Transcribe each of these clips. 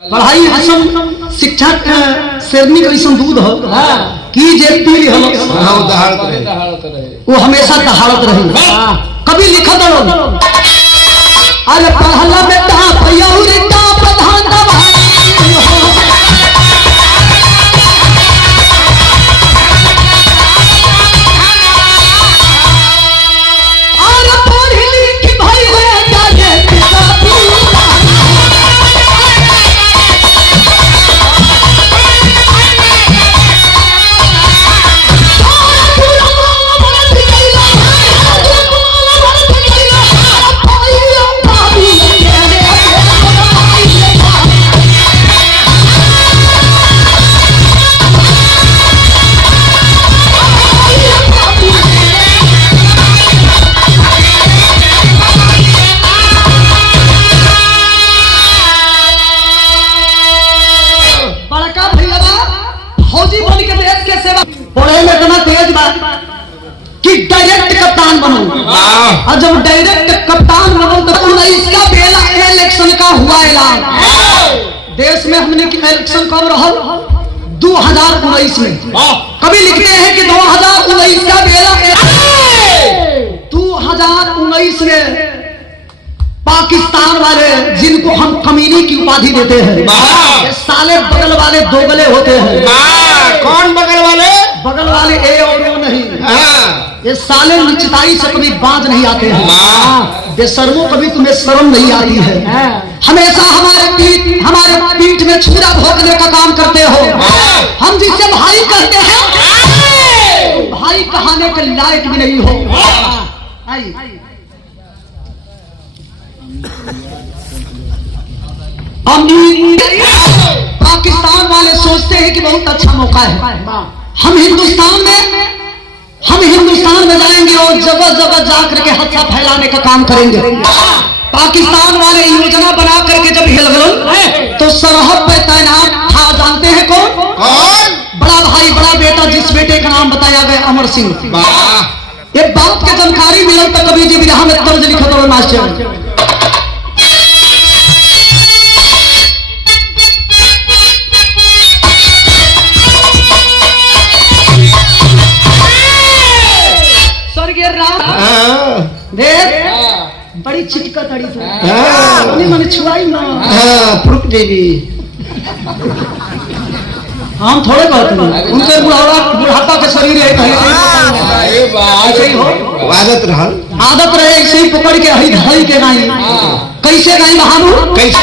पढ़ाई ऐसा शिक्षा शेरनी का ऐसा दूध हो कि जे पी हो वो हमेशा दहाड़त रही। कभी लिखत रहो अरे पढ़ला बेटा भैया का प्रधान कि डायरेक्ट कप्तान बनो। और जब डायरेक्ट कप्तान बनो तो 19 का बेला इलेक्शन का हुआ ऐलान। देश में हमने की इलेक्शन कब रहा 2019 में। कभी लिखते हैं कि 2019 का बेला 2019 में पाकिस्तान वाले जिनको हम कमीनी की उपाधि देते हैं ये साले बगल वाले दोगले होते हैं। कौन बगल वाले? बगल वाले ए और वो नहीं। ये साले निचताई से कभी बाज नहीं आते हैं। बेशर्मों कभी तुम्हें शर्म नहीं आती है। हमेशा हमारे पीठ में छुरा भोंकने का काम करते हो। हम जिससे भाई कहते हैं भाई कहाने के लायक भी नहीं हो। पाकिस्तान वाले सोचते हैं कि बहुत अच्छा मौका है। हम हिंदुस्तान में जाएंगे और जगह जगह जाकर के हत्या फैलाने का काम करेंगे। पाकिस्तान वाले योजना बना करके जब हिल गए तो सरहद पे तैनात था। जानते हैं कौन? बड़ा भाई बड़ा बेटा जिस बेटे का नाम बताया गया अमर सिंह। ये बात की जानकारी मिलल तो कभी जी बिरहा में तर्ज लिखत हो मास्टर। बड़ी चिटका तड़ी मन छुआई ना हम थोड़े कहते हैं उनके बुढ़ापा के शरीर है आदत रहे ऐसे ही पकड़ के हरी धरी के गाई। कैसे गाई बहानू? कैसे?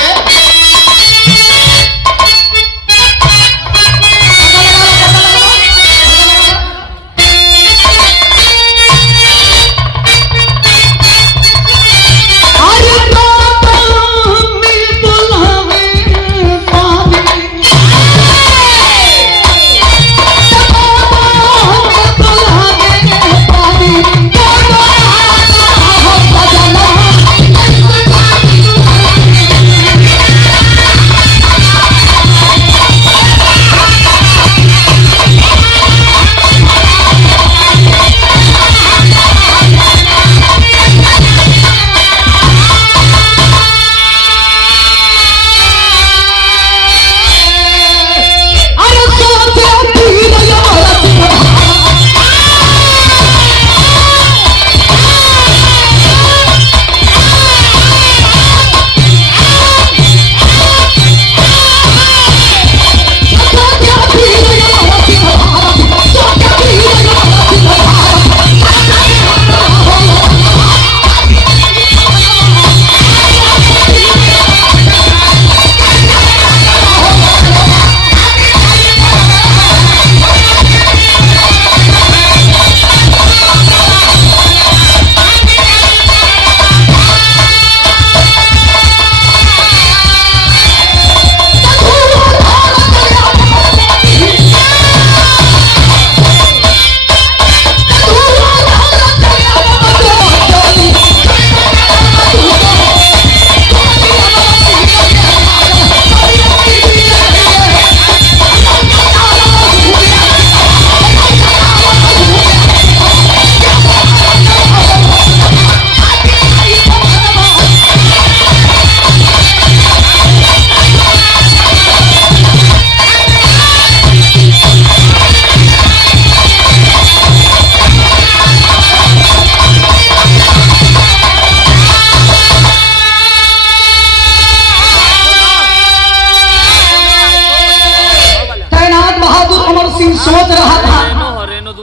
सोच रहा था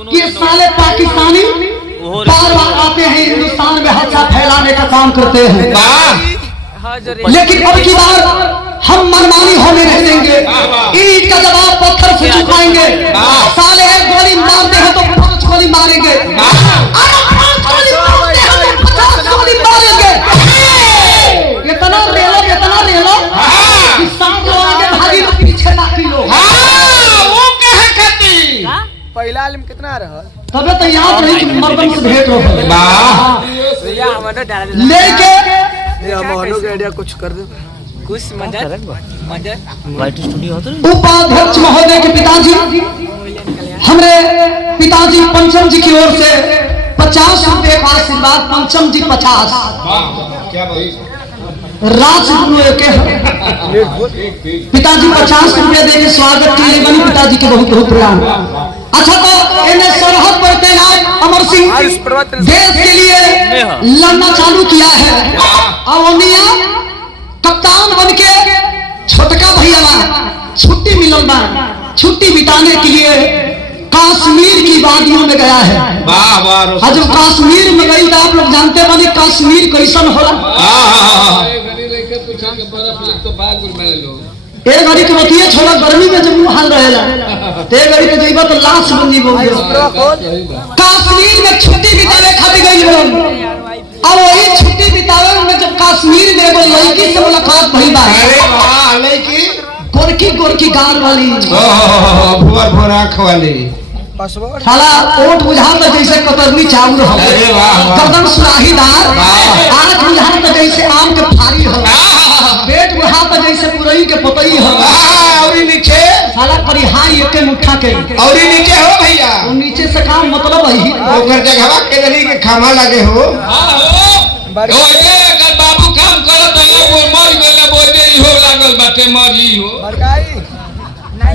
कि ये साले पाकिस्तानी बार बार आते हैं हिंदुस्तान में हल्का फैलाने का काम करते हैं, लेकिन अब की बार हम मनमानी होने नहीं देंगे। ईंट का जवाब पत्थर से चुकाएंगे। साले एक गोली मारते हैं तो 5 गोली मारेंगे, अरे 5 गोली मारते हैं तो 50 गोली मारेंगे। इतना रेलो कि साथ लोग आगे भागी तो पीछे ना किलो। पहला आलिम कितना रहा? तबे तो याद नहीं कि मर्दम से भेंट हो लेके आइडिया कुछ कर दे, कुछ उपाध्यक्ष महोदय के पिताजी, हमारे पिताजी पंचम जी की ओर से 50 रुपए का आशीर्वाद। पंचम जी 50 पिताजी 50 रुपए देके स्वागत के लिए बनी। पिताजी के बहुत बहुत प्रणाम। अच्छा तो इन्हें सरहद पर तैनात अमर सिंह देश के लिए लड़ना चालू किया है। अवनिया कप्तान बन के छोटका भैया छुट्टी मिलल बा, छुट्टी बिताने के लिए कश्मीर की वादियों में गया है। जब कश्मीर में गई तो आप लोग जानते बने कश्मीर कैसन होला। एक घड़ी के बतिया छोड़ा गर्मी में जब हाल रहेला, ते घड़ी के जइबा तो लाश बन जीबो। कश्मीर में छुट्टी बितावे खातिर गई लोग, और वही छुट्टी बितावे में जब कश्मीर में एगो लड़की से मुलाकात भई बा। लड़की गोरकी गाल वाली, भुवर भुवर आँख वाली, साला ओट बुझाता जैसे कतरनी चावल हो, गर्दन सुराहीदार, आँख बुझाता जैसे आम के फारी हो, पेट बुझाता जैसे पुरई के पतई हो, और नीचे साला परिहाई एक मुठ्ठा के और नीचे हो भैया। नीचे से काम मतलब है ओकर जगह के नली के खामा लगे हो। बाबू काम करो तो मर गए बोल दे हो लागल बाटे मरी हो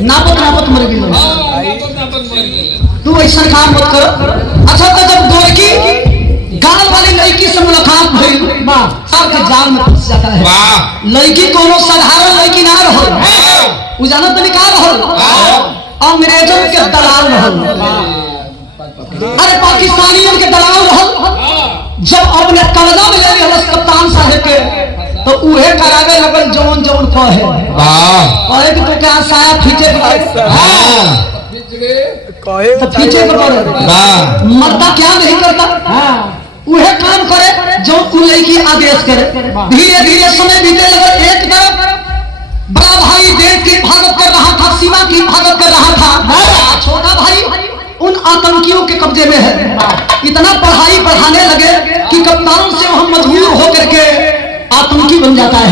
नापत मर गई। तू ऐसा काम मत कर। अच्छा तो जब गोरकी गाल वाली लड़की से मुलाकात भई के जाल में फंस जाता है। लड़की कोनो साधारण लड़की ना रहो, उजाना तो निकाल रहो, अंग्रेजों के दलाल रहो, अरे पाकिस्तानियों के दलाल रहो। जब अपने कब्जा में ले लिया कप्तान साहब के तो उहे करावे लगल जौन जौन कहे कि तो क्या साया फीचे तो फीचे मर्दा क्या नहीं करता, उहे काम करे जो लड़की आदेश करे। धीरे धीरे समय बीते लगा। एक तरफ बड़ा भाई देश की हिफाजत कर रहा था, सीमा की हिफाजत कर रहा था, छोटा भाई उन आतंकियों के कब्जे में है। इतना पढ़ाई पढ़ाने लगे कि कप्तान से हम मजबूर होकर के आतंकी बन जाता है।